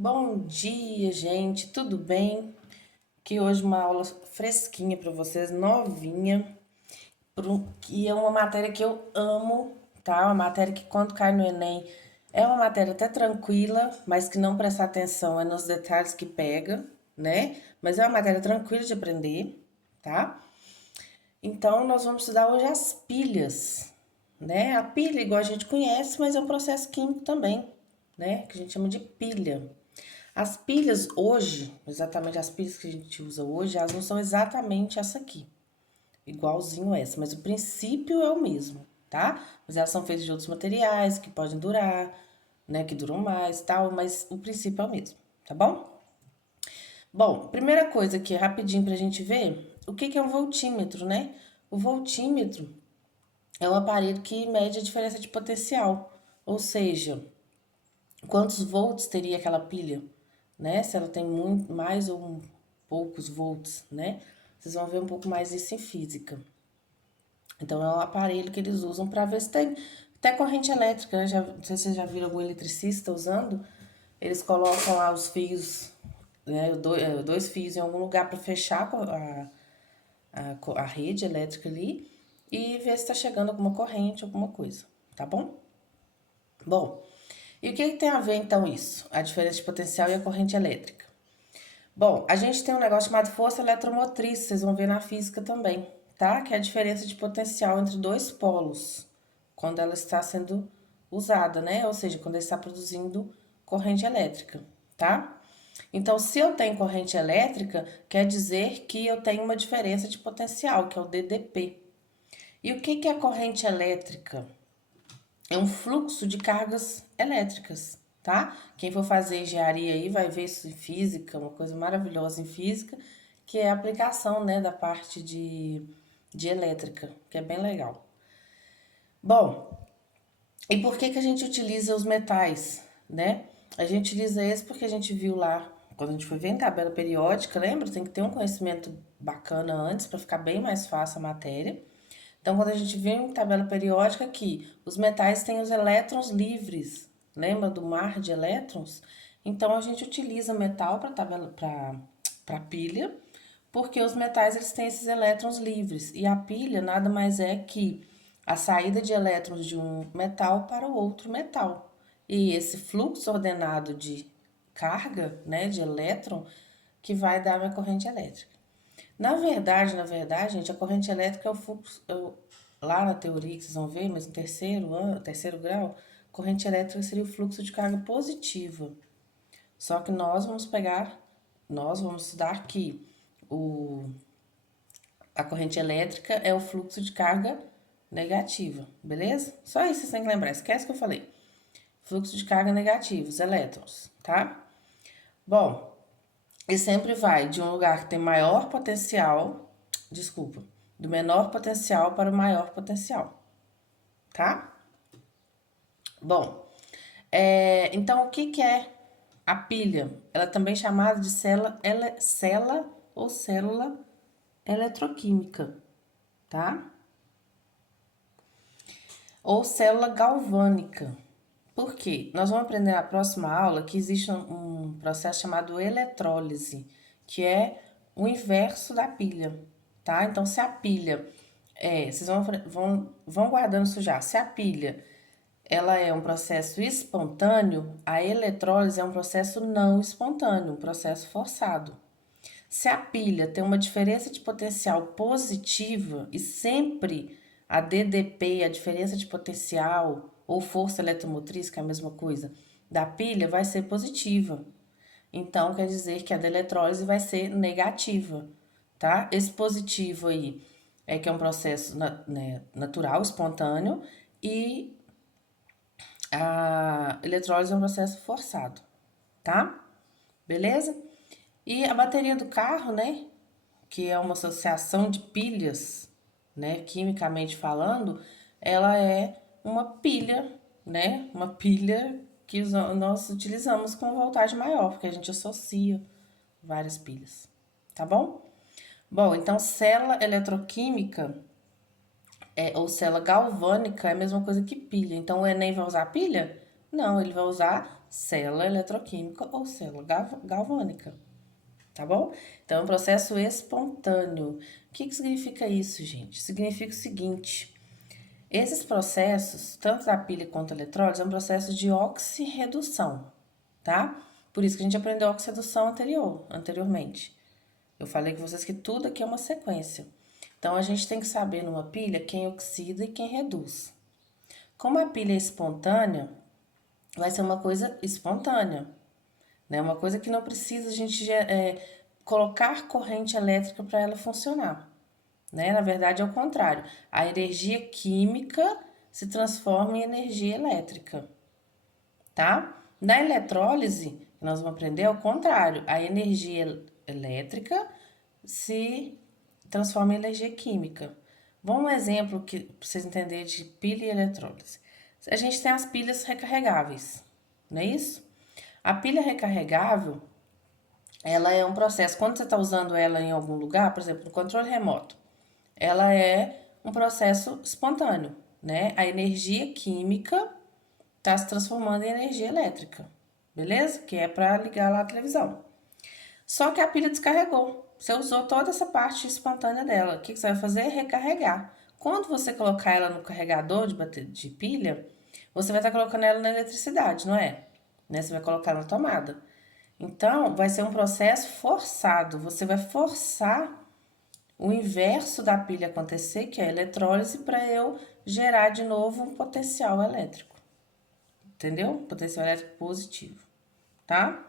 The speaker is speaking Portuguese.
Bom dia, gente, tudo bem? Que hoje uma aula fresquinha para vocês, novinha, que é uma matéria que eu amo, tá? Uma matéria que quando cai no Enem é uma matéria até tranquila, mas que não prestar atenção é nos detalhes que pega, né? Mas é uma matéria tranquila de aprender, tá? Então, nós vamos estudar hoje as pilhas, né? A pilha, igual a gente conhece, mas é um processo químico também, né? Que a gente chama de pilha. As pilhas hoje, exatamente as pilhas que a gente usa hoje, elas não são exatamente essa aqui, igualzinho essa, mas o princípio é o mesmo, tá? Mas elas são feitas de outros materiais que podem durar, né? Que duram mais, tal, mas o princípio é o mesmo, tá bom? Bom, primeira coisa aqui, rapidinho pra gente ver, o que que é um voltímetro, né? O voltímetro é um aparelho que mede a diferença de potencial, ou seja, quantos volts teria aquela pilha, né? Se ela tem muito mais ou poucos volts, né? Vocês vão ver um pouco mais isso em física. Então é um aparelho que eles usam para ver se tem até corrente elétrica, né? Já, não sei se vocês já viram algum eletricista usando. Eles colocam lá os fios, né? Dois fios em algum lugar para fechar a rede elétrica ali e ver se está chegando alguma corrente, alguma coisa, tá bom? Bom, e o que tem a ver então isso? A diferença de potencial e a corrente elétrica. Bom, a gente tem um negócio chamado força eletromotriz, vocês vão ver na física também, tá? Que é a diferença de potencial entre dois polos, quando ela está sendo usada, né? Ou seja, quando ele está produzindo corrente elétrica, tá? Então, se eu tenho corrente elétrica, quer dizer que eu tenho uma diferença de potencial, que é o DDP. E o que é a corrente elétrica? É um fluxo de cargas elétricas, tá? Quem for fazer engenharia aí vai ver isso em física, uma coisa maravilhosa em física, que é a aplicação, né, da parte de elétrica, que é bem legal. Bom, e por que que a gente utiliza os metais, né? A gente utiliza eles porque a gente viu lá, quando a gente foi ver em tabela periódica, lembra? Tem que ter um conhecimento bacana antes para ficar bem mais fácil a matéria. Então, quando a gente vê em tabela periódica que os metais têm os elétrons livres, lembra do mar de elétrons? Então, a gente utiliza metal para tabela para pilha, porque os metais eles têm esses elétrons livres e a pilha nada mais é que a saída de elétrons de um metal para o outro metal. E esse fluxo ordenado de carga, né, de elétron, que vai dar a minha corrente elétrica. Na verdade, gente, a corrente elétrica é o fluxo, lá na teoria que vocês vão ver, mas no terceiro grau, corrente elétrica seria o fluxo de carga positiva. Só que nós vamos estudar que o, a corrente elétrica é o fluxo de carga negativa, beleza? Só isso vocês têm que lembrar, esquece que eu falei. Fluxo de carga negativo, os elétrons, tá? Bom, e sempre vai de um lugar que tem maior potencial, desculpa, do menor potencial para o maior potencial, tá? Bom, então o que que é a pilha? Ela é também chamada de célula ou célula eletroquímica, tá? Ou célula galvânica. Por quê? Nós vamos aprender na próxima aula que existe um processo chamado eletrólise, que é o inverso da pilha, tá? Então, se a pilha vocês vão guardando isso já. Se a pilha ela é um processo espontâneo, a eletrólise é um processo não espontâneo, um processo forçado. Se a pilha tem uma diferença de potencial positiva e sempre a DDP, a diferença de potencial ou força eletromotriz, que é a mesma coisa, da pilha vai ser positiva. Então quer dizer que a da eletrólise vai ser negativa, tá? Esse positivo aí é que é um processo natural, espontâneo, e a eletrólise é um processo forçado, tá? Beleza? E a bateria do carro, né? Que é uma associação de pilhas, né? Quimicamente falando, ela é uma pilha, né? Uma pilha que nós utilizamos com voltagem maior, porque a gente associa várias pilhas, tá bom? Bom, então célula eletroquímica ou célula galvânica é a mesma coisa que pilha. Então o Enem vai usar pilha? Não, ele vai usar célula eletroquímica ou célula galvânica, tá bom? Então, é um processo espontâneo. O que significa isso, gente? Significa o seguinte: esses processos, tanto da pilha quanto da eletrólise, é um processo de oxirredução, tá? Por isso que a gente aprendeu oxirredução anteriormente. Eu falei com vocês que tudo aqui é uma sequência. Então, a gente tem que saber numa pilha quem oxida e quem reduz. Como a pilha é espontânea, vai ser uma coisa espontânea, né? Uma coisa que não precisa a gente colocar corrente elétrica para ela funcionar, né? Na verdade, é o contrário. A energia química se transforma em energia elétrica, tá? Na eletrólise, nós vamos aprender ao contrário. A energia elétrica se transforma em energia química. Vamos um exemplo que para vocês entenderem de pilha e eletrólise. A gente tem as pilhas recarregáveis, não é isso? A pilha recarregável, ela é um processo, quando você está usando ela em algum lugar, por exemplo, no controle remoto, ela é um processo espontâneo, né? A energia química está se transformando em energia elétrica, beleza? Que é para ligar lá a televisão. Só que a pilha descarregou. Você usou toda essa parte espontânea dela. O que você vai fazer? Recarregar. Quando você colocar ela no carregador de pilha, você vai estar colocando ela na eletricidade, não é? Né? Você vai colocar na tomada. Então, vai ser um processo forçado. Você vai forçar o inverso da pilha acontecer, que é a eletrólise, para eu gerar de novo um potencial elétrico. Entendeu? Potencial elétrico positivo, tá?